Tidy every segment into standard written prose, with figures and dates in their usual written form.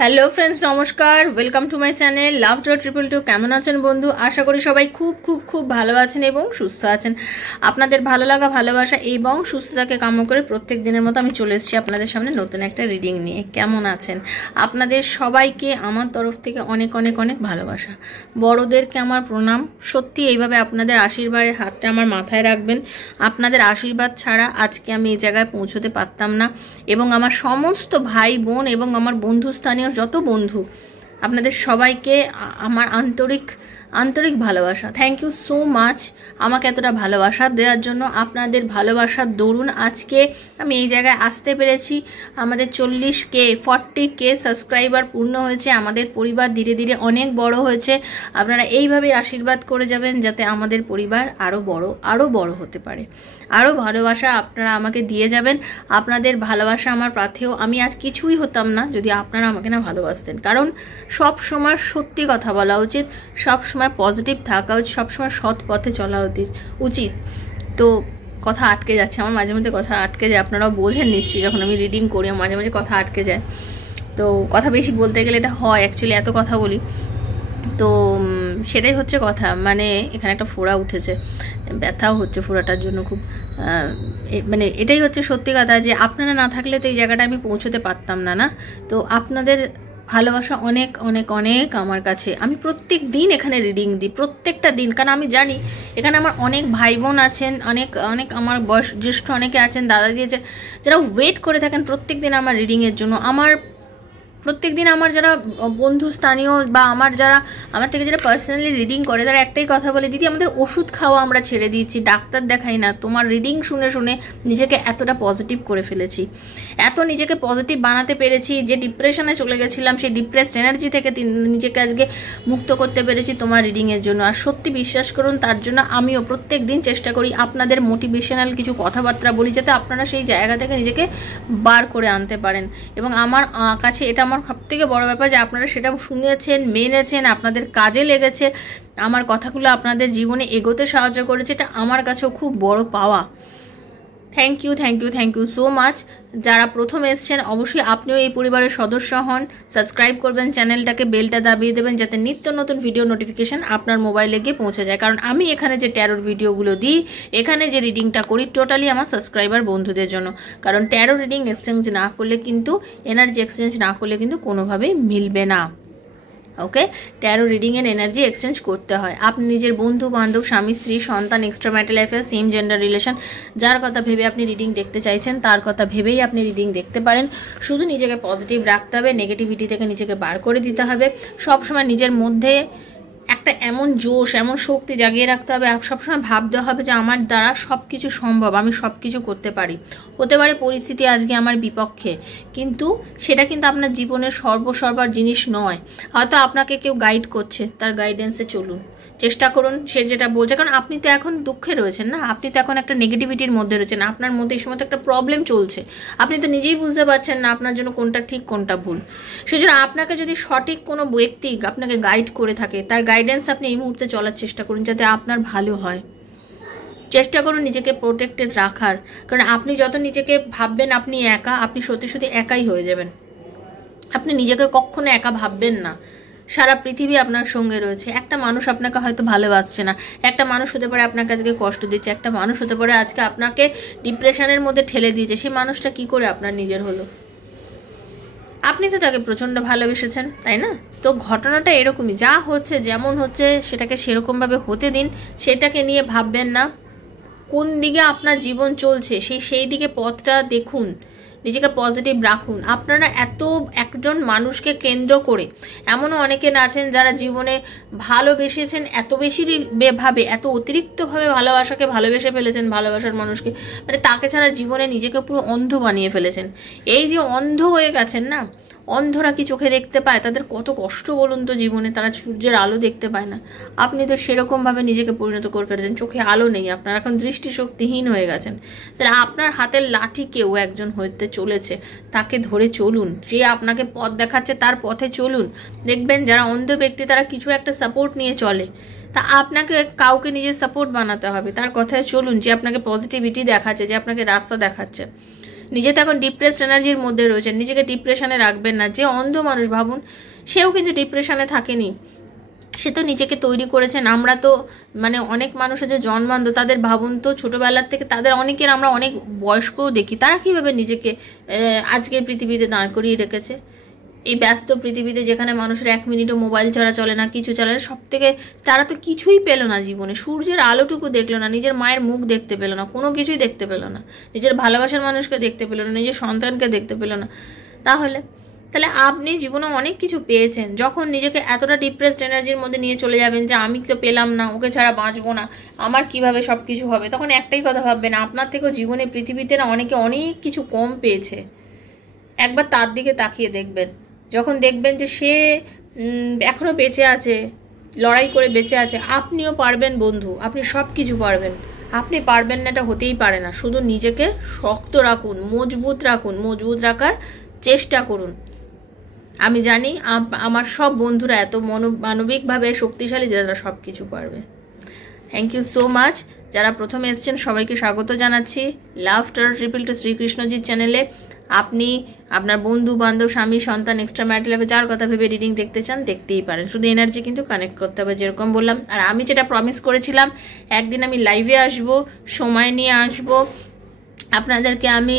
Hello friends, নমস্কার। Welcome to my channel love dot triple two. কেমন আছেন বন্ধু? আশা করি সবাই খুব খুব খুব ভালো আছেন এবং সুস্থ আছেন। আপনাদের ভালো লাগা, ভালোবাসা এবং সুস্থতাকে কামনা করে প্রত্যেক দিনের মতো আমি চলে এসেছি আপনাদের সামনে নতুন একটা রিডিং নিয়ে। কেমন আছেন? আপনাদের সবাইকে আমার তরফ থেকে অনেক অনেক অনেক ভালোবাসা। বড়োদেরকে আমার প্রণাম। সত্যি এইভাবে আপনাদের আশীর্বাদের হাতটা আমার মাথায় রাখবেন। আপনাদের আশীর্বাদ ছাড়া আজকে আমি এই জায়গায় পৌঁছতে পারতাম না। এবং আমার সমস্ত ভাই বোন এবং আমার বন্ধুস্থানীয় যত বন্ধু, আপনাদের সবাইকে আমার আন্তরিক ভালোবাসা। থ্যাংক ইউ সো মাচ আমাকে এতটা ভালোবাসা দেওয়ার জন্য। আপনাদের ভালোবাসার দরুন আজকে আমি এই জায়গায় আসতে পেরেছি। আমাদের 40K সাবস্ক্রাইবার পূর্ণ হয়েছে। আমাদের পরিবার ধীরে ধীরে অনেক বড় হয়েছে। আপনারা এইভাবে আশীর্বাদ করে যাবেন যাতে আমাদের পরিবার আরও বড় হতে পারে। আরও ভালোবাসা আপনারা আমাকে দিয়ে যাবেন। আপনাদের ভালোবাসা আমার পাথেও আমি আজ কিছুই হতাম না যদি আপনারা আমাকে না ভালোবাসতেন। কারণ সব সময় সত্যি কথা বলা উচিত, সব সময় পজিটিভ থাকা উচিত, সবসময় সৎ পথে চলা উচিত। তো কথা আটকে যাচ্ছে আমার, মাঝে মধ্যে কথা আটকে যায়। আপনারাও বোঝেন নিশ্চয়ই, যখন আমি রিডিং করি মাঝে মাঝে কথা আটকে যায়। তো কথা বেশি বলতে গেলে এটা হয়, অ্যাকচুয়ালি এত কথা বলি। তো সেটাই হচ্ছে কথা। মানে এখানে একটা ফোড়া উঠেছে, ব্যথাও হচ্ছে ফোড়াটার জন্য খুব। মানে এটাই হচ্ছে সত্যি কথা যে আপনারা না থাকলে তো এই জায়গাটা আমি পৌঁছতে পারতাম না। না তো আপনাদের ভালোবাসা অনেক অনেক অনেক আমার কাছে। আমি প্রত্যেক দিন এখানে রিডিং দিই, প্রত্যেকটা দিন। কারণ আমি জানি এখানে আমার অনেক ভাই বোন আছেন, অনেক অনেক আমার বয়স জ্যেষ্ঠ অনেকে আছেন, দাদা দিয়েছেন, যারা ওয়েট করে থাকেন প্রত্যেক দিন আমার রিডিংয়ের জন্য। প্রত্যেক দিন আমার যারা বন্ধু স্থানীয় বা আমার থেকে যারা পার্সোনালি রিডিং করে, তারা একটাই কথা বলে, দিদি আমাদের ওষুধ খাওয়া আমরা ছেড়ে দিয়েছি, ডাক্তার দেখাই না, তোমার রিডিং শুনে শুনে নিজেকে এতটা পজিটিভ করে ফেলেছি, এত নিজেকে পজিটিভ বানাতে পেরেছি যে ডিপ্রেশনে চলে গেছিলাম, সেই ডিপ্রেসড এনার্জি থেকে নিজেকে আজকে মুক্ত করতে পেরেছি তোমার রিডিংয়ের জন্য। আর সত্যি বিশ্বাস করুন, তার জন্য আমিও প্রত্যেক দিন চেষ্টা করি আপনাদের মোটিভেশনাল কিছু কথাবার্তা বলি, যাতে আপনারা সেই জায়গা থেকে নিজেকে বার করে আনতে পারেন। এবং আমার কাছে এটা আমার সবথেকে বড় ব্যাপার যে আপনারা সেটা শুনেছেন, মেনেছেন, আপনাদের কাজে লেগেছে, আমার কথাগুলো আপনাদের জীবনে এগোতে সাহায্য করেছে। এটা আমার কাছেও খুব বড় পাওয়া। Thank you so much. যারা প্রথম এসছেন অবশ্যই আপনিও এই পরিবারের সদস্য হন, সাবস্ক্রাইব করবেন চ্যানেলটাকে, বেলটা দাবিয়ে দেবেন যাতে নিত্য নতুন ভিডিও নোটিফিকেশন আপনার মোবাইলে গিয়ে পৌঁছে যায়। কারণ আমি এখানে যে ট্যারোর ভিডিওগুলো দিই, এখানে যে রিডিংটা করি, টোটালি আমার সাবস্ক্রাইবার বন্ধুদের জন্য। কারণ ট্যারো রিডিং এক্সচেঞ্জ না করলে কিন্তু, এনার্জি এক্সচেঞ্জ না করলে কিন্তু কোনোভাবেই মিলবে না। ওকে, ট্যারো রিডিংয়ের এনার্জি এক্সচেঞ্জ করতে হয়। আপনি নিজের বন্ধু বান্ধব, স্বামী স্ত্রী, সন্তান, extra marital affair, same gender relation, যার কথা ভেবে আপনি রিডিং দেখতে চাইছেন তার কথা ভেবেই আপনি রিডিং দেখতে পারেন। শুধু নিজেকে পজিটিভ রাখতে হবে, নেগেটিভিটি থেকে নিজেকে বার করে দিতে হবে। সবসময় নিজের মধ্যে একটা এমন জোশ, এমন শক্তি জাগিয়ে রাখতে হবে। সবসময় ভাবতে হবে যে আমার দ্বারা সব কিছু সম্ভব, আমি সব কিছু করতে পারি। হতে পারে পরিস্থিতি আজকে আমার বিপক্ষে, কিন্তু সেটা কিন্তু আপনার জীবনের সর্বসর্বার জিনিস নয়। হয়তো আপনাকে কেউ গাইড করছে, তার গাইডেন্সে চলুন, চেষ্টা করুন সে যেটা বলছে। কারণ আপনি তো এখন দুঃখে রয়েছেন না, আপনি তো এখন একটা নেগেটিভিটির মধ্যে রয়েছেন, আপনার মধ্যে এই সময় একটা প্রবলেম চলছে, আপনি তো নিজেই বুঝতে পারছেন না আপনার জন্য কোনটা ঠিক কোনটা ভুল। সেজন্য আপনাকে যদি সঠিক কোনো ব্যক্তি আপনাকে গাইড করে থাকে, তার গাইডেন্স আপনি এই মুহূর্তে চলার চেষ্টা করুন যাতে আপনার ভালো হয়। চেষ্টা করুন নিজেকে প্রোটেক্টেড রাখার। কারণ আপনি যত নিজেকে ভাববেন আপনি একা, আপনি সত্যি সত্যি একাই হয়ে যাবেন। আপনি নিজেকে কখনো একা ভাববেন না, সারা পৃথিবী আপনার সঙ্গে রয়েছে। একটা মানুষ আপনাকে হয়তো ভালোবাসছে না, একটা মানুষ হতে পারে আপনাকে আজকে কষ্ট দিচ্ছে, একটা মানুষ হতে পারে আজকে আপনাকে ডিপ্রেশনের মধ্যে ঠেলে দিয়েছে। সেই মানুষটা কি করে আপনার নিজের হলো? আপনি তো তাকে প্রচণ্ড ভালোবেসেছেন, তাই না? তো ঘটনাটা এরকমই, যা হচ্ছে যেমন হচ্ছে সেটাকে সেরকমভাবে হতে দিন, সেটাকে নিয়ে ভাববেন না। কোন দিকে আপনার জীবন চলছে সেই দিকে পথটা দেখুন, নিজেকে পজিটিভ রাখুন। আপনারা একজন মানুষকে কেন্দ্র করে, এমনও অনেকে আছেন যারা জীবনে ভালোবেসেছেন, এত বেশি ভাবে, এত অতিরিক্তভাবে ভালোবাসাকে ভালোবেসে ফেলেছেন, ভালোবাসার মানুষকে, মানে তাকে ছাড়া জীবনে নিজেকে পুরো অন্ধ বানিয়ে ফেলেছেন। এই যে অন্ধ হয়ে গেছেন না, অন্ধরা কি চোখে দেখতে পায়? তাদের কত কষ্ট বলুন তো জীবনে, তারা সূর্যের আলো দেখতে পায় না। আপনি তো সেরকমভাবে নিজেকে পরিণত করে ফেলেছেন, চোখে আলো নেই আপনার, এখন দৃষ্টিশক্তিহীন হয়ে গেছেন। তাহলে আপনার হাতের লাঠি কেউ একজন হতে চলেছে, তাকে ধরে চলুন, যে আপনাকে পথ দেখাচ্ছে তার পথে চলুন। দেখবেন যারা অন্ধ ব্যক্তি তারা কিছু একটা সাপোর্ট নিয়ে চলে, তা আপনাকে কাউকে নিজের সাপোর্ট বানাতে হবে, তার কথায় চলুন, যে আপনাকে পজিটিভিটি দেখাচ্ছে, যে আপনাকে রাস্তা দেখাচ্ছে। নিজে তো এখন ডিপ্রেসড এনার্জির মধ্যে রয়েছেন, নিজেকে ডিপ্রেশনে রাখবেন না। যে অন্ধ মানুষ ভাবুন, সেও কিন্তু ডিপ্রেশনে থাকেনি, সে তো নিজেকে তৈরি করেছেন। আমরা তো মানে অনেক মানুষের যে জন্মান্ধ, তাদের ভাবুন তো ছোটোবেলার থেকে তাদের অনেকের আমরা অনেক বয়স্কও দেখি, তারা কীভাবে নিজেকে আজকের পৃথিবীতে দাঁড় করিয়ে রেখেছে। এই ব্যস্ত পৃথিবীতে যেখানে মানুষের 1 মিনিটও মোবাইল ছাড়া চলে না, কিছু চলে না, সব থেকে তারা তো কিছুই পেলো না জীবনে, সূর্যের আলোটুকু দেখলো না, নিজের মায়ের মুখ দেখতে পেলো না, কোনো কিছুই দেখতে পেলো না, নিজের ভালোবাসার মানুষকে দেখতে পেলো না, নিজের সন্তানকে দেখতে পেলো না। তাহলে আপনি জীবনে অনেক কিছু পেয়েছেন। যখন নিজেকে এতটা ডিপ্রেসড এনার্জির মধ্যে নিয়ে চলে যাবেন যে আমি তো পেলাম না, ওকে ছাড়া বাঁচবো না, আমার কিভাবে সব কিছু হবে, তখন একটাই কথা ভাববেন, আপনার থেকেও জীবনে পৃথিবীতে না অনেকে অনেক কিছু কম পেয়েছে। একবার তার দিকে তাকিয়ে দেখবেন, যখন দেখবেন যে সে এখনো বেঁচে আছে, লড়াই করে বেঁচে আছে, আপনিও পারবেন বন্ধু, আপনি সব কিছু পারবেন। আপনি পারবেন না এটা হতেই পারে না। শুধু নিজেকে শক্ত রাখুন, মজবুত রাখুন, মজবুত রাখার চেষ্টা করুন। আমি জানি আমার সব বন্ধুরা এত মানবিকভাবে শক্তিশালী যে তারা সব কিছু পারবে। Thank you so much. যারা প্রথমে এসেছেন সবাইকে স্বাগত জানাচ্ছি লাভ ট্যারো ট্রিপল টু শ্রীকৃষ্ণজির চ্যানেলে। আপনি আপনার বন্ধু বান্ধব, স্বামী, সন্তান, এক্সট্রা ম্যারিটাল লাইফে যার কথা ভেবে রিডিং দেখতে চান দেখতেই পারেন, শুধু এনার্জি কিন্তু কানেক্ট করতে হবে যেরকম বললাম। আর আমি যেটা প্রমিস করেছিলাম, একদিন আমি লাইভে আসব, সময় নিয়ে আসব, আপনাদেরকে আমি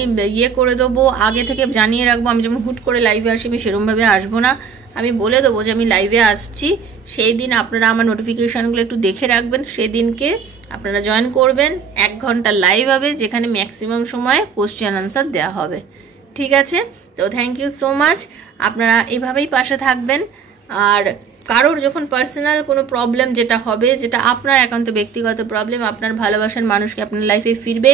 করে দেবো, আগে থেকে জানিয়ে রাখবো। আমি যেমন হুট করে লাইভে আসি আমি সেরকমভাবে আসবো না, আমি বলে দেবো যে আমি লাইভে আসছি। সেই দিন আপনারা আমার নোটিফিকেশানগুলো একটু দেখে রাখবেন, সেদিনকে আপনারা জয়েন করবেন। 1 ঘন্টা লাইভ হবে, যেখানে ম্যাক্সিমাম সময় কোশ্চেন আনসার দেওয়া হবে। ঠিক আছে? তো থ্যাংক ইউ সো মাচ। আপনারা এইভাবেই পাশে থাকবেন। আর কারোর যখন পার্সোনাল কোনো প্রবলেম যেটা হবে, যেটা আপনার একান্ত ব্যক্তিগত প্রবলেম, আপনার ভালোবাসার মানুষকে আপনার লাইফে ফিরবে,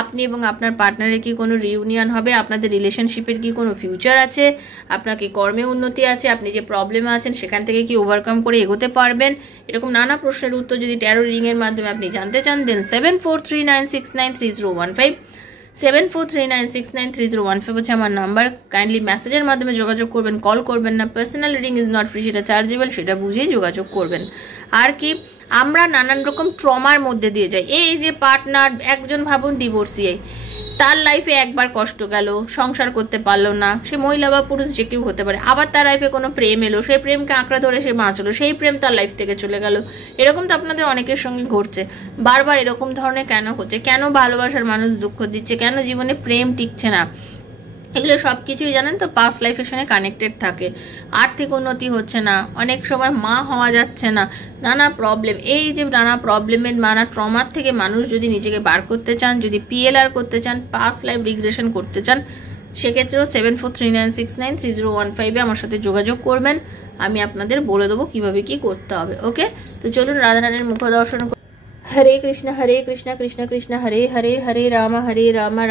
আপনি এবং আপনার পার্টনারের কি কোনো রিউনিয়ন হবে, আপনাদের রিলেশনশিপের কি কোনো ফিউচার আছে, আপনার কি কর্মে উন্নতি আছে, আপনি যে প্রবলেমে আছেন সেখান থেকে কি ওভারকাম করে এগোতে পারবেন, এরকম নানা প্রশ্নের উত্তর যদি ট্যারো রিডিংয়ের মাধ্যমে আপনি জানতে চান, দেন 7439693015 7439693015 হচ্ছে আমার নাম্বার। কাইন্ডলি মেসেজের মাধ্যমে যোগাযোগ করবেন, কল করবেন না। Personal reading is not free, সেটা চার্জেবল, সেটা বুঝেই যোগাযোগ করবেন। আর কি, আমরা নানান রকম ট্রমার মধ্যে দিয়ে যাই। এই যে পার্টনার, একজন ভাবুন ডিভোর্সি, তার লাইফে একবার কষ্ট গেল, সংসার করতে পারলো না, সে মহিলা বা পুরুষ যে কেউ হতে পারে, আবার তার লাইফে কোনো প্রেম এলো, সেই প্রেমকে আঁকড়া ধরে সে বাঁচলো, সেই প্রেম তার লাইফ থেকে চলে গেল। এরকম তো আপনাদের অনেকের সঙ্গে ঘটছে। বারবার এরকম ধরনের কেন হচ্ছে, কেন ভালোবাসার মানুষ দুঃখ দিচ্ছে, কেন জীবনে প্রেম টিকছে না, এগুলো সব কিছুই জানেন তো পাস্ট লাইফের সঙ্গে কানেক্টেড থাকে। আর্থিক উন্নতি হচ্ছে না, অনেক সময় মা হওয়া যাচ্ছে না, নানা প্রবলেম। এই যে নানা প্রবলেমের, নানা ট্রমার থেকে মানুষ যদি নিজেকে বার করতে চান, যদি PLR করতে চান, পাস্ট লাইফ রিগ্রেশন করতে চান, সেক্ষেত্রেও 7439693015 আমার সাথে যোগাযোগ করবেন। আমি আপনাদের বলে দেবো কীভাবে কী করতে হবে। ওকে, তো চলুন রাধারানীর মুখ দর্শন। हरे कृष्ण कृष्ण कृष्ण हरे हरे, हरे राम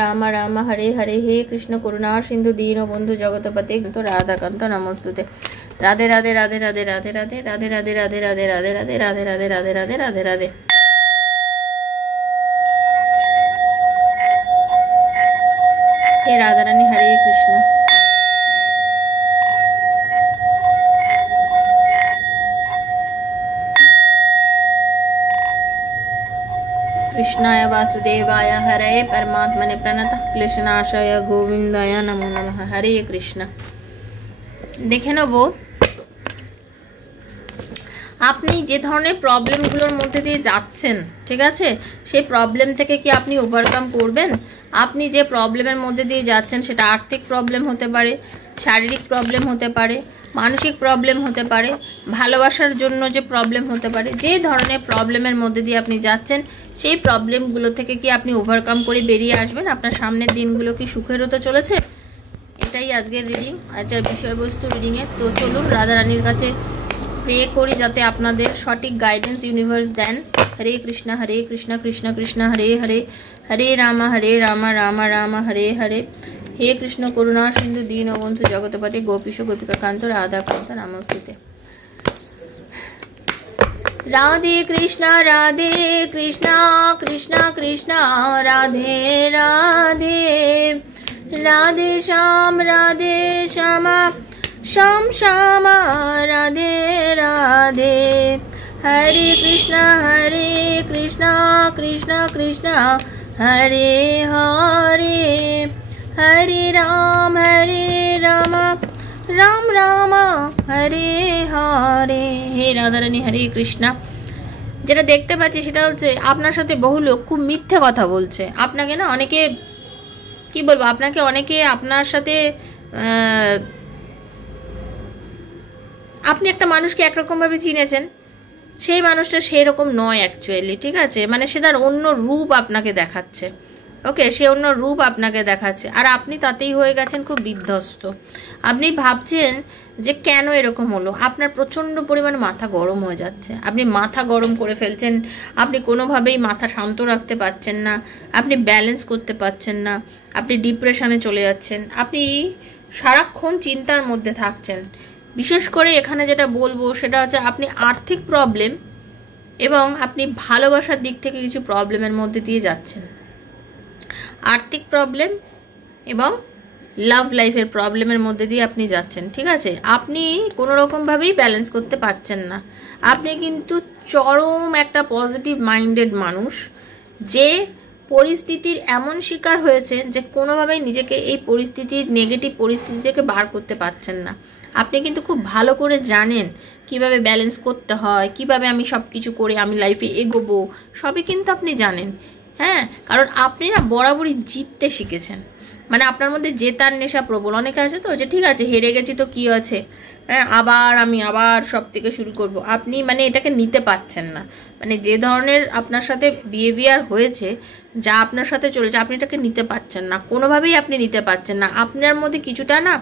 राम राम हरे हरे। हे कृष्ण करुणा सिंधु दीन बंधु जगतपते तो राधाकांत नमस्तुते। राधे राधे राधे राधे राधे राधे राधे राधे राधे राधे राधे राधे राधे राधे राधे राधे राधे राधे। हे राधा रानी, हरे कृष्ण। कृष्णाय वासुदेवाय हरे परमात्मने प्रणतः क्लेशनाशाय गोविंदाय नमो नमः। हरे कृष्ण। দেখে নেব আপনি যে ধরনের প্রবলেমগুলোর মধ্যে দিয়ে যাচ্ছেন, ঠিক আছে, সেই প্রবলেম থেকে কি আপনি ওভারকাম করবেন। আপনি যে প্রবলেমের মধ্যে দিয়ে যাচ্ছেন সেটা আর্থিক প্রবলেম হতে পারে, শারীরিক প্রবলেম হতে পারে, মানসিক প্রবলেম হতে পারে, ভালোবাসার জন্য যে প্রবলেম হতে পারে, যে ধরনের প্রবলেমের মধ্যে দিয়ে আপনি যাচ্ছেন সেই প্রবলেমগুলো থেকে কি আপনি ওভারকাম করে বেরিয়ে আসবেন। আপনার সামনের দিনগুলো কি সুখের হতে চলেছে, এটাই আজকের রিডিং, আজকের বিষয়বস্তু রিডিংয়ে। তো চলুন রাধারানীর কাছে প্রে করি যাতে আপনাদের সঠিক গাইডেন্স ইউনিভার্স দেন। হরে কৃষ্ণ কৃষ্ণ কৃষ্ণ হরে হরে, হরে রাম রাম রাম হরে হরে। हे कृष्ण करुणा सिंधु दीन बंधु जगतपते गोपीश गोपिका कांत राधा कांत नमस्ते। राधे कृष्ण कृष्ण कृष्ण राधे राधे, राधे श्याम श्याम श्याम राधे राधे। हरे कृष्ण कृष्ण कृष्ण हरे हरे, হরে রাম রাম রাম হরে হরে। হে রাধারানী, হরে কৃষ্ণা। যেটা দেখতে পাচ্ছি সেটা হচ্ছে আপনার সাথে বহু লোক খুব মিথ্যে কথা বলছে। আপনাকে না অনেকে, কি বলবো, আপনাকে অনেকে আপনার সাথে আপনি একটা মানুষকে একরকমভাবে চিনেছেন, সেই মানুষটা সেই রকম নয় অ্যাকচুয়ালি, ঠিক আছে? মানে সে তার অন্য রূপ আপনাকে দেখাচ্ছে, ওকে, সে অন্য রূপ আপনাকে দেখাচ্ছে, আর আপনি তাতেই হয়ে গেছেন খুব বিধ্বস্ত। আপনি ভাবছেন যে কেন এরকম হলো, আপনার প্রচণ্ড পরিমাণে মাথা গরম হয়ে যাচ্ছে, আপনি মাথা গরম করে ফেলছেন, আপনি কোনোভাবেই মাথা শান্ত রাখতে পারছেন না, আপনি ব্যালেন্স করতে পারছেন না, আপনি ডিপ্রেশনে চলে যাচ্ছেন, আপনি সারাক্ষণ চিন্তার মধ্যে থাকছেন। বিশেষ করে এখানে যেটা বলবো সেটা হচ্ছে আপনি আর্থিক প্রবলেম এবং আপনি ভালোবাসার দিক থেকে কিছু প্রবলেমের মধ্যে দিয়ে যাচ্ছেন। আর্থিক প্রবলেম এবং লাভ লাইফের প্রবলেমের মধ্যে দিয়ে আপনি যাচ্ছেন, ঠিক আছে? আপনি কোনো রকমভাবেই ব্যালেন্স করতে পারছেন না। আপনি কিন্তু চরম একটা পজিটিভ মাইন্ডেড মানুষ, যে পরিস্থিতির এমন শিকার হয়েছে যে কোনোভাবেই নিজেকে এই পরিস্থিতির, নেগেটিভ পরিস্থিতি থেকে বার করতে পারছেন না। আপনি কিন্তু খুব ভালো করে জানেন কিভাবে ব্যালেন্স করতে হয়, কিভাবে আমি সব কিছু করে আমি লাইফে এগোবো, সবই কিন্তু আপনি জানেন। হ্যাঁ, কারণ আপনি না বরাবরই জিততে শিখেছেন। মানে আপনার মধ্যে জেতার নেশা প্রবল। অনেকে আছে তো যে ঠিক আছে হেরে গেছি তো কি আছে, হ্যাঁ আমি আবার সব থেকে শুরু করব। আপনি মানে এটাকে নিতে পারছেন না। মানে যে ধরনের আপনার সাথে বিহেভিয়ার হয়েছে, যা আপনার সাথে চলেছে, আপনি এটাকে নিতে পারছেন না, কোনোভাবেই আপনি নিতে পারছেন না। আপনার মধ্যে কিছুটা না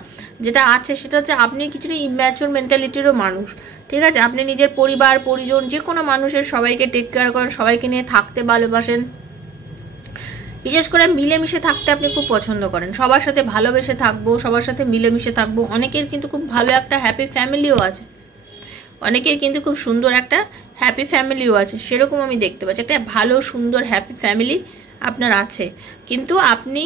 যেটা আছে সেটা হচ্ছে আপনি কিছুটা ইম্যাচুর মেন্টালিটিরও মানুষ, ঠিক আছে? আপনি নিজের পরিবার পরিজন যে কোনো মানুষের সবাইকে টেক কেয়ার করেন, সবাইকে নিয়ে থাকতে ভালোবাসেন, বিশেষ করে মিলেমিশে থাকতে আপনি খুব পছন্দ করেন। সবার সাথে ভালোবেসে থাকবো, সবার সাথে মিলেমিশে থাকবো। অনেকের কিন্তু খুব ভালো একটা হ্যাপি ফ্যামিলিও আছে, অনেকের কিন্তু খুব সুন্দর একটা হ্যাপি ফ্যামিলিও আছে, সেরকম আমি দেখতে পাচ্ছি। একটা ভালো সুন্দর হ্যাপি ফ্যামিলি আপনার আছে, কিন্তু আপনি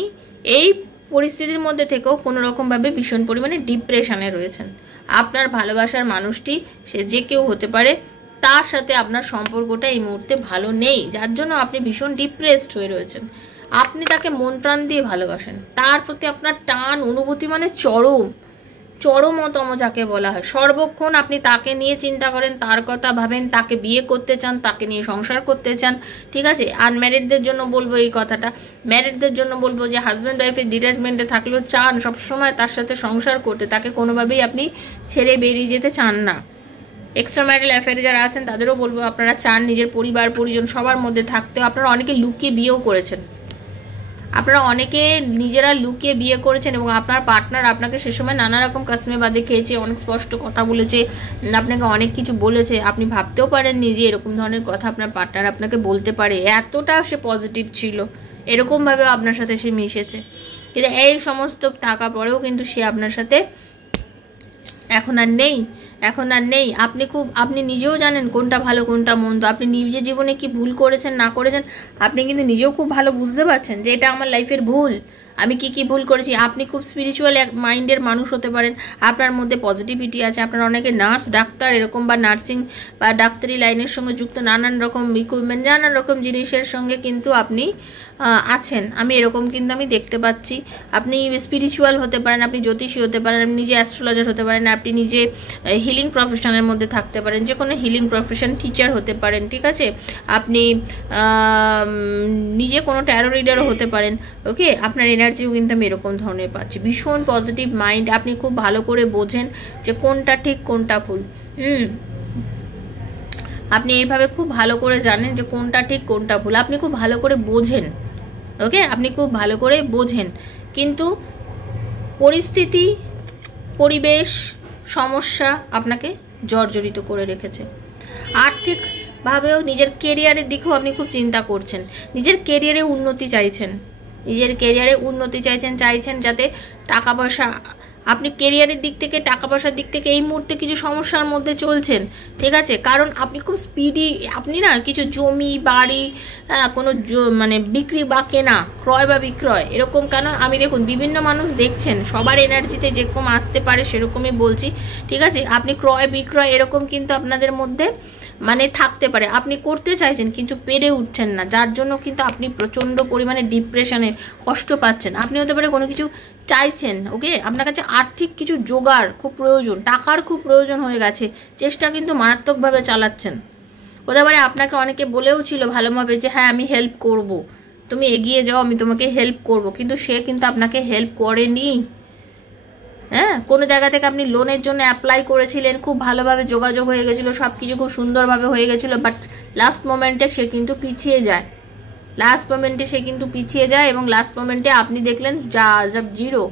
এই পরিস্থিতির মধ্যে থেকেও কোনো রকমভাবে ভীষণ পরিমাণে ডিপ্রেশনে রয়েছেন। আপনার ভালোবাসার মানুষটি, সে যে কেউ হতে পারে, তার সাথে আপনার সম্পর্কটা এই মুহূর্তে ভালো নেই, যার জন্য আপনি ভীষণ ডিপ্রেসড হয়ে রয়েছেন। আপনি তাকে মন প্রাণ দিয়ে ভালোবাসেন, তার প্রতি আপনার টান অনুভূতি মানে চরমতম যাকে বলা হয়। সর্বক্ষণ আপনি তাকে নিয়ে চিন্তা করেন, তার কথা ভাবেন, তাকে বিয়ে করতে চান, তাকে নিয়ে সংসার করতে চান, ঠিক আছে? আনম্যারিডদের জন্য বলবো এই কথাটা। ম্যারিডদের জন্য বলবো যে হাজব্যান্ড ওয়াইফের ডিট্যাচমেন্টে থাকলেও চান সবসময় তার সাথে সংসার করতে, তাকে কোনোভাবেই আপনি ছেড়ে বেরিয়ে যেতে চান না। এক্সট্রা ম্যারিটাল অ্যাফেয়ারে যারা আছেন তাদেরও বলবো আপনারা চান নিজের পরিবার পরিজন সবার মধ্যে থাকতেও। আপনারা অনেকে লুকিয়ে বিয়েও করেছেন, আপনারা অনেকে নিজেরা লুকিয়ে বিয়ে করেছেন এবং আপনার পার্টনার আপনাকে সে সময় নানা রকম কাসমে বাদে খেয়েছে, অনেক স্পষ্ট কথা বলেছে, আপনাকে অনেক কিছু বলেছে। আপনি ভাবতেও পারেননি যে এরকম ধরনের কথা আপনার পার্টনার আপনাকে বলতে পারে। এতটা সে পজিটিভ ছিল, এরকমভাবে আপনার সাথে সে মিশেছে, কিন্তু এই সমস্ত থাকা পরেও কিন্তু সে আপনার সাথে এখন আর নেই। আপনি নিজেও জানেন কোনটা ভালো কোনটা মন্দ। আপনি নিজের জীবনে কি ভুল করেছেন না করেছেন আপনি কিন্তু নিজেও খুব ভালো বুঝতে পারছেন যে এটা আমার লাইফের ভুল, আমি কি ভুল করেছি। আপনি খুব স্পিরিচুয়াল মাইন্ডের মানুষ হতে পারেন, আপনার মধ্যে পজিটিভিটি আছে। আপনার অনেকে নার্স ডাক্তার এরকম বা নার্সিং বা ডাক্তারি লাইনের সঙ্গে যুক্ত নানান রকম ইকুইপমেন্ট, নানান রকম জিনিসের সঙ্গে কিন্তু আপনি আছেন। আমি এরকম কিন্তু আমি দেখতে পাচ্ছি। আপনি স্পিরিচুয়াল হতে পারেন, আপনি জ্যোতিষী হতে পারেন, আপনি নিজে অ্যাস্ট্রোলজার হতে পারেন, আপনি নিজে হিলিং প্রফেশনের মধ্যে থাকতে পারেন, যে কোনো হিলিং প্রফেশন টিচার হতে পারেন, ঠিক আছে? আপনি নিজে কোনো ট্যারো রিডারও হতে পারেন, ওকে? আপনার এনার্জিও কিন্তু আমি এরকম ধরনের পাচ্ছি, ভীষণ পজিটিভ মাইন্ড। আপনি খুব ভালো করে বোঝেন যে কোনটা ঠিক কোনটা ভুল। আপনি এইভাবে খুব ভালো করে জানেন যে কোনটা ঠিক কোনটা ভুল, আপনি খুব ভালো করে বোঝেন, ওকে? আপনি খুব ভালো করে বোঝেন, কিন্তু পরিস্থিতি, পরিবেশ, সমস্যা আপনাকে জর্জরিত করে রেখেছে। আর্থিকভাবেও নিজের কেরিয়ারের দিকেও আপনি খুব চিন্তা করছেন, নিজের কেরিয়ারে উন্নতি চাইছেন, চাইছেন যাতে টাকা পয়সা আপনি কেরিয়ারের দিক থেকে, টাকা পয়সার দিক থেকে এই মুহূর্তে কিছু সমস্যার মধ্যে চলছেন, ঠিক আছে? কারণ আপনি খুব স্পিডি, আপনি না কিছু জমি বাড়ি কোনো মানে বিক্রি বা কেনা, ক্রয় বা বিক্রয় এরকম, কেন আমি দেখুন বিভিন্ন মানুষ দেখছেন, সবার এনার্জিতে যেরকম আসতে পারে সেরকমই বলছি, ঠিক আছে? আপনি ক্রয় বিক্রয় এরকম কিন্তু আপনাদের মধ্যে মানে থাকতে পারে, আপনি করতে চাইছেন কিন্তু পেরে উঠছেন না, যার জন্য কিন্তু আপনি প্রচণ্ড পরিমাণে ডিপ্রেশনে কষ্ট পাচ্ছেন। আপনি হতে পারে কোনো কিছু চাইছেন, ওকে, আপনার কাছে আর্থিক কিছু জোগাড় খুব প্রয়োজন, টাকার খুব প্রয়োজন হয়ে গেছে, চেষ্টা কিন্তু মারাত্মকভাবে চালাচ্ছেন। হতে পারে আপনাকে অনেকে বলেও ছিল ভালোভাবে যে হ্যাঁ আমি হেল্প করব, তুমি এগিয়ে যাও, আমি তোমাকে হেল্প করব, কিন্তু সে কিন্তু আপনাকে হেল্প করেনি। হ্যাঁ, কোনো জায়গা থেকে আপনি লোনের জন্য অ্যাপ্লাই করেছিলেন, খুব ভালোভাবে যোগাযোগ হয়ে গেছিলো, সব কিছু খুব সুন্দরভাবে হয়ে গেছিলো, বাট লাস্ট মোমেন্টে সে কিন্তু পিছিয়ে যায়, এবং লাস্ট মোমেন্টে আপনি দেখলেন যা জিরো,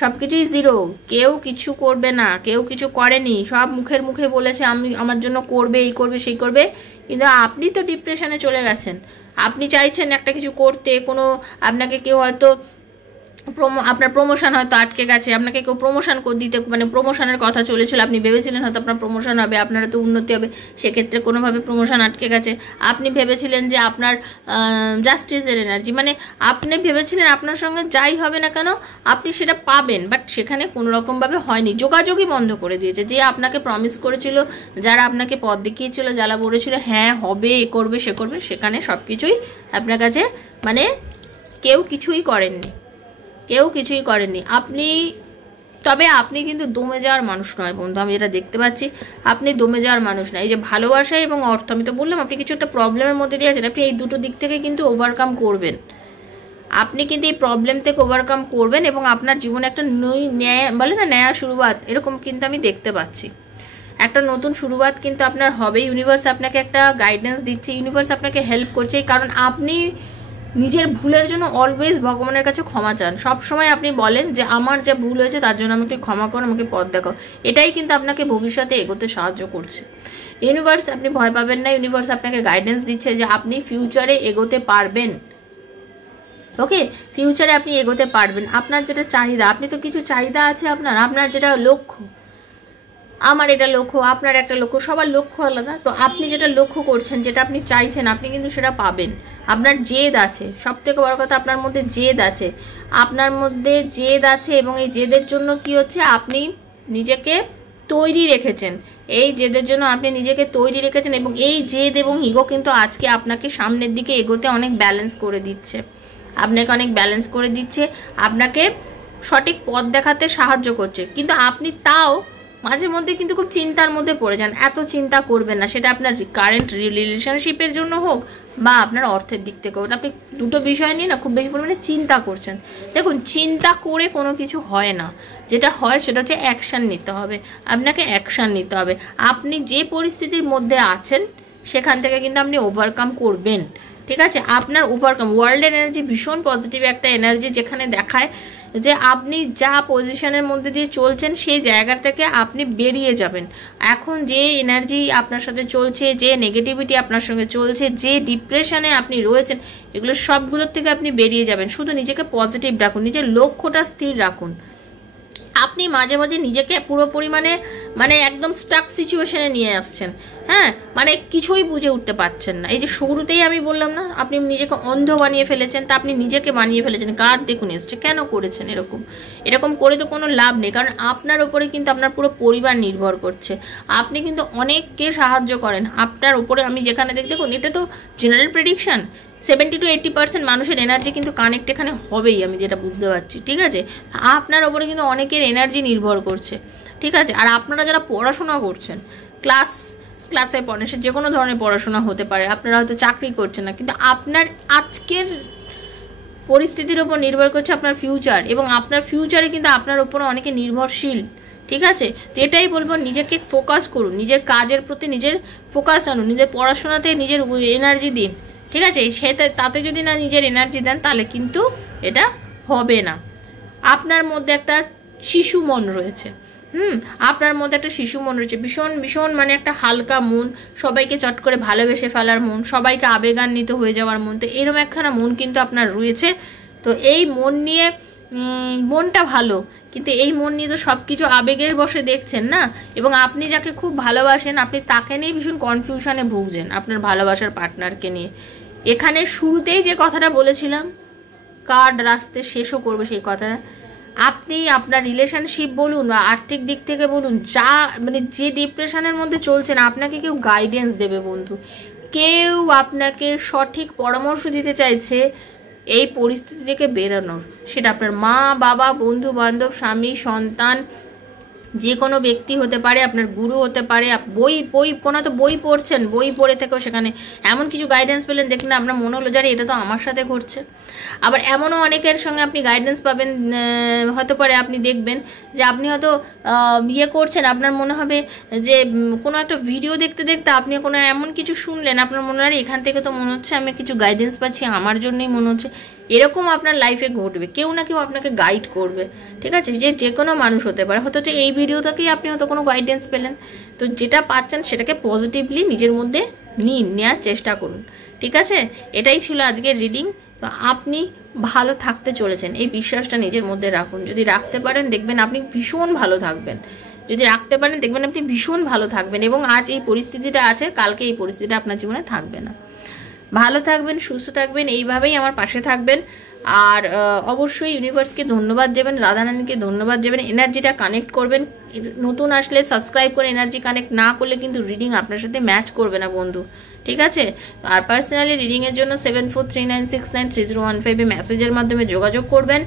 সব কিছুই জিরো, কেউ কিছু করবে না, কেউ কিছু করেনি, সব মুখের মুখে বলেছে আমি আমার জন্য করবে, এই করবে সেই করবে, কিন্তু আপনি তো ডিপ্রেশনে চলে গেছেন। আপনি চাইছেন একটা কিছু করতে, কোনো আপনাকে কেউ হয়তো আপনার প্রমোশন হয়তো আটকে গেছে, আপনাকে কেউ প্রমোশন দিতে মানে প্রমোশনের কথা চলেছিল, আপনি ভেবেছিলেন হয়তো আপনার প্রমোশন হবে, আপনার তো উন্নতি হবে, সেক্ষেত্রে কোনোভাবে প্রমোশন আটকে গেছে। আপনি ভেবেছিলেন যে আপনার জাস্টিসের এনার্জি, মানে আপনি ভেবেছিলেন আপনার সঙ্গে যাই হবে না কেন আপনি সেটা পাবেন, বাট সেখানে কোনো রকমভাবে হয়নি, যোগাযোগই বন্ধ করে দিয়েছে। যে আপনাকে প্রমিস করেছিল, যারা আপনাকে পথ দেখিয়েছিল, যারা বলেছিল হ্যাঁ হবে, এ করবে সে করবে, সেখানে সব কিছুই আপনার কাছে মানে কেউ কিছুই করেননি, আপনি। তবে আপনি কিন্তু দমে যাওয়ার মানুষ নয় বন্ধু, আমি যেটা দেখতে পাচ্ছি আপনি দমে যাওয়ার মানুষ নয়। এই যে ভালোবাসা এবং অর্থ, আমি তো বললাম আপনি কিছু একটা প্রবলেমের মধ্যে দিয়ে আছেন, আপনি এই দুটো দিক থেকে কিন্তু ওভারকাম করবেন, আপনি কিন্তু এই প্রবলেম থেকে ওভারকাম করবেন, এবং আপনার জীবনে একটা ন্যায় বলে না, নয়া শুরুয়াত, এরকম কিন্তু আমি দেখতে পাচ্ছি। একটা নতুন শুরুয়াত কিন্তু আপনার হবে, ইউনিভার্স আপনাকে একটা গাইডেন্স দিচ্ছে, ইউনিভার্স আপনাকে হেল্প করছে, কারণ আপনি নিজের ভুলের জন্য অলওয়েজ ভগবানের কাছে ক্ষমা চান। সব সময় আপনি বলেন যে আমার যা ভুল হয়েছে তার জন্য আমাকে ক্ষমা করো, আমাকে পথ দেখাও, এটাই কিন্তু আপনাকে ভবিষ্যতে এগোতে সাহায্য করছে। ইউনিভার্স, আপনি ভয় পাবেন না, ইউনিভার্স আপনাকে গাইডেন্স দিচ্ছে যে আপনি ফিউচারে এগোতে পারবেন, ওকে, ফিউচারে আপনি এগোতে পারবেন। আপনার যেটা চাহিদা, আপনি তো কিছু চাহিদা আছে আপনার যেটা লক্ষ্য, আমার এটা লক্ষ্য, আপনার একটা লক্ষ্য, সবার লক্ষ্য আলাদা, তো আপনি যেটা লক্ষ্য করছেন, যেটা আপনি চাইছেন, আপনি কিন্তু সেটা পাবেন। আপনার জেদ আছে, সব থেকে বড় কথা আপনার মধ্যে জেদ আছে, এবং এই জেদের জন্য কি হচ্ছে, আপনি নিজেকে তৈরি রেখেছেন, এই জেদের জন্য আপনি নিজেকে তৈরি রেখেছেন, এবং এই জেদ এবং ইগো কিন্তু আজকে আপনাকে সামনের দিকে এগোতে অনেক ব্যালেন্স করে দিচ্ছে, আপনাকে সঠিক পথ দেখাতে সাহায্য করছে। কিন্তু আপনি তাও মাঝে মধ্যে কিন্তু খুব চিন্তার মধ্যে পড়ে যান, এত চিন্তা করবেন না, সেটা আপনার কারেন্ট রিলেশনশিপের জন্য হোক বা আপনার অর্থের দিক থেকে হোক, আপনি দুটো বিষয় নিয়ে না খুব বেশি পরিমাণে চিন্তা করছেন। দেখুন, চিন্তা করে কোনো কিছু হয় না, যেটা হয় সেটা হচ্ছে অ্যাকশান নিতে হবে, আপনাকে অ্যাকশান নিতে হবে। আপনি যে পরিস্থিতির মধ্যে আছেন সেখান থেকে কিন্তু আপনি ওভারকাম করবেন, ঠিক আছে? আপনার ওভারকাম, ওয়ার্ল্ডের এনার্জি ভীষণ পজিটিভ একটা এনার্জি, যেখানে দেখায় যে আপনি যা পজিশনের মধ্যে দিয়ে চলছেন সেই জায়গা থেকে আপনি বেরিয়ে যাবেন। এখন যে এনার্জি আপনার সাথে চলছে, যে নেগেটিভিটি আপনার সঙ্গে চলছে, যে ডিপ্রেশনে আপনি রয়েছেন, এগুলো সবগুলোর থেকে আপনি বেরিয়ে যাবেন। শুধু নিজেকে পজিটিভ রাখুন, নিজের লক্ষ্যটা স্থির রাখুন। আপনি মাঝে মাঝে নিজেকে পুরোপুরি মানে একদম স্টাক সিচুয়েশনে নিয়ে আসছেন, হ্যাঁ, মানে কিছুই বুঝে উঠতে পারছেন না। এই যে শুরুতেই আমি বললাম না, আপনি নিজেকে অন্ধ বানিয়ে ফেলেছেন, তা আপনি নিজেকে বানিয়ে ফেলেছেন, কার্ড দেখুন এসছে, কেন করেছেন এরকম করে তো কোনো লাভ নেই, কারণ আপনার ওপরে কিন্তু আপনার পুরো পরিবার নির্ভর করছে, আপনি কিন্তু অনেককে সাহায্য করেন আপনার উপরে। আমি যেখানে দেখুন, এটা তো জেনারেল প্রেডিকশন, 70 to 80% মানুষের এনার্জি কিন্তু কানেক্ট এখানে হবেই, আমি যেটা বুঝতে পারছি, ঠিক আছে? আপনার ওপরে কিন্তু অনেকের এনার্জি নির্ভর করছে, ঠিক আছে? আর আপনারা যারা পড়াশোনা করছেন, ক্লাসে পড়েন, সে যে কোনো ধরনের পড়াশোনা হতে পারে, আপনারা হয়তো চাকরি করছেন না, কিন্তু আপনার আজকের পরিস্থিতির উপর নির্ভর করছে আপনার ফিউচার, এবং আপনার ফিউচারে কিন্তু আপনার উপরে অনেকে নির্ভরশীল, ঠিক আছে? তো এটাই বলবো, নিজেকে ফোকাস করুন, নিজের কাজের প্রতি নিজের ফোকাস আনুন, নিজের পড়াশোনাতে নিজের এনার্জি দিন, ঠিক আছে? তাতে যদি না নিজের এনার্জি দেন তাহলে কিন্তু এটা হবে না। আপনার মধ্যে একটা শিশু মন রয়েছে, আপনার মধ্যে একটা শিশু মন রয়েছে, ভীষণ ভীষণ মানে একটা হালকা মন, সবাইকে চট করে ভালোবেসে ফেলার মন, সবাইকে আবেগান্বিত হয়ে যাওয়ার মন, তো এরকম একখানা মন কিন্তু আপনার রয়েছে। তো এই মন নিয়ে মনটা ভালো, কিন্তু এই মন নিয়ে তো সব কিছু আবেগের বশে দেখছেন না। এবং আপনি যাকে খুব ভালোবাসেন আপনি তাকে নিয়ে ভীষণ কনফিউশনে ভুগছেন আপনার ভালোবাসার পার্টনারকে নিয়ে। এখানে শুরুতেই যে কথাটা বলেছিলাম, কার্ড রাস্তে শেষও করবে সেই কথাটা। আপনি আপনার রিলেশনশিপ বলুন বা আর্থিক দিক থেকে বলুন, যা মানে যে ডিপ্রেশনের মধ্যে চলছেন, আপনাকে কেউ গাইডেন্স দেবে বন্ধু, কেউ আপনাকে সঠিক পরামর্শ দিতে চাইছে এই পরিস্থিতি থেকে বেরোনোর। সেটা আপনার মা বাবা, বন্ধু বান্ধব, স্বামী, সন্তান, যে কোনো ব্যক্তি হতে পারে, আপনার গুরু হতে পারে। কোনো তো বই পড়ছেন, বই পড়ে থেকেও সেখানে এমন কিছু গাইডেন্স পেলেন দেখলেন আপনার মনে হলো যারে এটা তো আমার সাথে ঘটছে। আবার এমনও অনেকের সঙ্গে আপনি গাইডেন্স পাবেন, হতে পারে আপনি দেখবেন যে আপনি হয়তো ইয়ে করছেন, আপনার মনে হবে যে কোনো একটা ভিডিও দেখতে দেখতে আপনি কোনো এমন কিছু শুনলেন, আপনার মনে হয় এখান থেকে তো মনে হচ্ছে আমি কিছু গাইডেন্স পাচ্ছি, আমার জন্যই মনে হচ্ছে। এরকম আপনার লাইফে ঘটবে, কেউ না কেউ আপনাকে গাইড করবে, ঠিক আছে? যে কোনো মানুষ হতে পারে, হয়তো এই ভিডিও থেকেই আপনি হয়তো কোনো গাইডেন্স পেলেন। তো যেটা পাচ্ছেন সেটাকে পজিটিভলি নিজের মধ্যে নেওয়ার চেষ্টা করুন, ঠিক আছে? এটাই ছিল আজকের রিডিং। তো আপনি ভালো থাকতে চলেছেন, এই বিশ্বাসটা নিজের মধ্যে রাখুন। যদি রাখতে পারেন দেখবেন আপনি ভীষণ ভালো থাকবেন, যদি রাখতে পারেন দেখবেন আপনি ভীষণ ভালো থাকবেন। এবং আজ এই পরিস্থিতিটা আছে, কালকে এই পরিস্থিতিটা আপনার জীবনে থাকবে না। ভালো থাকবেন, সুস্থ থাকবেন, এইভাবেই আমার পাশে থাকবেন। আর অবশ্যই ইউনিভার্সকে ধন্যবাদ দেবেন, রাধারানীকে ধন্যবাদ দেবেন, এনার্জিটা কানেক্ট করবেন। নতুন আসলে সাবস্ক্রাইব করে এনার্জি কানেক্ট না করলে কিন্তু রিডিং আপনার সাথে ম্যাচ করবে না বন্ধু, ঠিক আছে? আর পার্সোনালি রিডিংয়ের জন্য 7439693015 মেসেজের মাধ্যমে যোগাযোগ করবেন।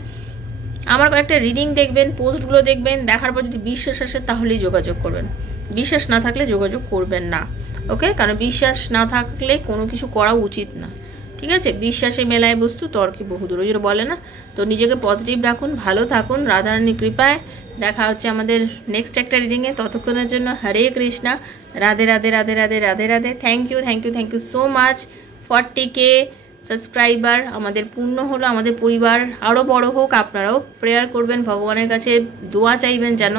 আমার কয়েকটা রিডিং দেখবেন, পোস্টগুলো দেখবেন, দেখার পর যদি বিশ্বাস আসে তাহলেই যোগাযোগ করবেন, বিশ্বাস না থাকলে যোগাযোগ করবেন না, ওকে? কারণ বিশ্বাস না থাকলে কোনো কিছু করা উচিত না, ঠিক আছে? বিশ্বাসে মেলায় বস্তু তর্কে বহুদূর, ওই জন্য বলে না। তো নিজেকে পজিটিভ রাখুন, ভালো থাকুন, রাধারানীর কৃপায়। দেখা হচ্ছে আমাদের নেক্সট একটা রিডিংয়ে। ততক্ষণের জন্য Hare Krishna, Radhe Radhe Radhe Radhe Radhe Radhe. Thank you so much. 40K subscriber আমাদের পূর্ণ হলো, আমাদের পরিবার আরও বড় হোক। আপনারাও প্রেয়ার করবেন, ভগবানের কাছে দোয়া চাইবেন যেন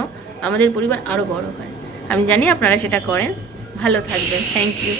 আমাদের পরিবার আরও বড় হয়। আমি জানি আপনারা সেটা করেন। ভালো থাকবেন, থ্যাংক ইউ।